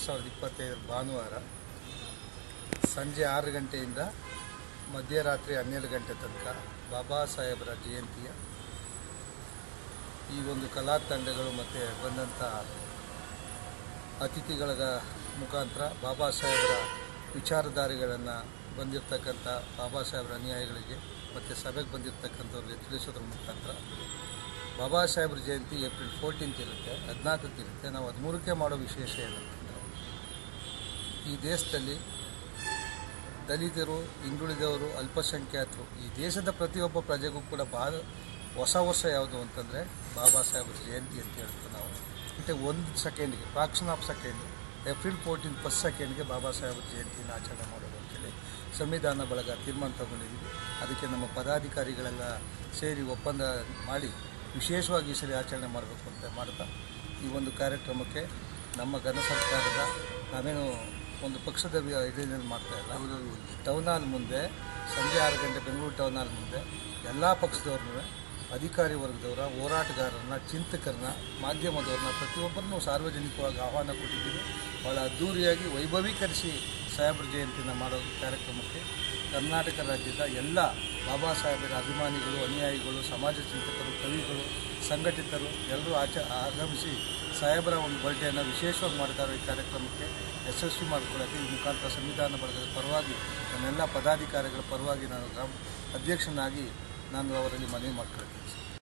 ಎರಡು ಸಾವಿರದ ಇಪ್ಪತ್ತೈದರ ಭಾನುವಾರ ಸಂಜೆ ಆರು ಗಂಟೆಯಿಂದ ಮಧ್ಯರಾತ್ರಿ ಹನ್ನೆರಡು ಗಂಟೆ ತನಕ ಬಾಬಾ ಸಾಹೇಬರ ಜಯಂತಿಯ ಈ ಒಂದು ಕಲಾ ತಂಡಗಳು ಮತ್ತು ಬಂದಂಥ ಅತಿಥಿಗಳ ಮುಖಾಂತರ ಬಾಬಾ ಸಾಹೇಬರ ವಿಚಾರಧಾರೆಗಳನ್ನು ಬಂದಿರತಕ್ಕಂಥ ಬಾಬಾ ಸಾಹೇಬರ ಅನುಯಾಯಿಗಳಿಗೆ ಮತ್ತು ಸಭೆಗೆ ಬಂದಿರತಕ್ಕಂಥವ್ರಿಗೆ ತಿಳಿಸೋದ್ರ ಮುಖಾಂತರ ಬಾಬಾ ಸಾಹೇಬ್ರ ಜಯಂತಿ ಏಪ್ರಿಲ್ ಫೋರ್ಟೀನ್ತ್ ಇರುತ್ತೆ ಹದಿನಾಲ್ಕಕ್ಕೆ ಇರುತ್ತೆ. ನಾವು ಹದಿಮೂರಕ್ಕೆ ಮಾಡೋ ವಿಶೇಷ ಏನಂತ ಈ ದೇಶದಲ್ಲಿ ದಲಿತರು, ಹಿಂದುಳಿದವರು, ಅಲ್ಪಸಂಖ್ಯಾತರು, ಈ ದೇಶದ ಪ್ರತಿಯೊಬ್ಬ ಪ್ರಜೆಗೂ ಕೂಡ ಭಾಳ ಹೊಸ ವರ್ಷ ಯಾವುದು ಅಂತಂದರೆ ಬಾಬಾ ಸಾಹೇಬ್ರ ಜಯಂತಿ ಅಂತ ಹೇಳ್ತೀವಿ ನಾವು. ಮತ್ತು ಒಂದು ಸೆಕೆಂಡ್ಗೆ fraction of second April fourteen first ಸೆಕೆಂಡ್ಗೆ Baba ಸಾಹೇಬ್ರ ಜಯಂತಿಯನ್ನು ಆಚರಣೆ ಮಾಡೋದು ಅಂತೇಳಿ ಸಂವಿಧಾನ ಬಳಗ ತೀರ್ಮಾನ ತಗೊಂಡಿದ್ದೀವಿ. ಅದಕ್ಕೆ ನಮ್ಮ ಪದಾಧಿಕಾರಿಗಳೆಲ್ಲ ಸೇರಿ ಒಪ್ಪಂದ ಮಾಡಿ ವಿಶೇಷವಾಗಿ ಈ ಸರಿ ಆಚರಣೆ ಮಾಡಬೇಕು ಅಂತ ಮಾಡ್ತಾ ಈ ಒಂದು ಕಾರ್ಯಕ್ರಮಕ್ಕೆ ನಮ್ಮ ಘನ ಸರ್ಕಾರದ ನಾವೇನು ಒಂದು ಪಕ್ಷದ ಇದನ್ನು ಮಾಡ್ತಾ ಇಲ್ಲ. ಟೌನ್ ಹಾಲ್ ಮುಂದೆ, ಸಂಜೆ ಆರು ಗಂಟೆ ಬೆಂಗಳೂರು ಟೌನ್ ಹಾಲ್ ಮುಂದೆ ಎಲ್ಲ ಪಕ್ಷದವ್ರನ್ನೂ, ಅಧಿಕಾರಿ ವರ್ಗದವರ, ಹೋರಾಟಗಾರರನ್ನ, ಚಿಂತಕರನ್ನ, ಮಾಧ್ಯಮದವ್ರನ್ನ ಪ್ರತಿಯೊಬ್ಬರನ್ನು ಸಾರ್ವಜನಿಕವಾಗಿ ಆಹ್ವಾನ ಕೊಟ್ಟಿದ್ದೀವಿ. ಭಾಳ ಅದ್ಧೂರಿಯಾಗಿ ವೈಭವೀಕರಿಸಿ ಸಾಹೇಬ್ರ ಜಯಂತಿನ ಮಾಡೋ ಕಾರ್ಯಕ್ರಮಕ್ಕೆ ಕರ್ನಾಟಕ ರಾಜ್ಯದ ಎಲ್ಲ ಬಾಬಾ ಸಾಹೇಬರ ಅಭಿಮಾನಿಗಳು, ಅನುಯಾಯಿಗಳು, ಸಮಾಜ ಚಿಂತಕರು, ಕವಿಗಳು, ಸಂಘಟಿತರು ಎಲ್ಲರೂ ಆಚ, ಆಗಮಿಸಿ ಸಾಹೇಬರ ಒಂದು ಬರ್ಡೇನ ವಿಶೇಷವಾಗಿ ಮಾಡ್ತಾರೆ ಈ ಕಾರ್ಯಕ್ರಮಕ್ಕೆ. ಯಶಸ್ವಿ ಮಾಡಿಕೊಳ್ಳೋಕ್ಕೆ ಈ ಮುಖಾಂತರ ಸಂವಿಧಾನ ಬಳಗದ ಪರವಾಗಿ, ನನ್ನೆಲ್ಲ ಪದಾಧಿಕಾರಿಗಳ ಪರವಾಗಿ ನಾನು ಅಧ್ಯಕ್ಷನಾಗಿ ನಾನು ಅವರಲ್ಲಿ ಮನವಿ ಮಾಡ್ಕೊಳ್ತೀನಿ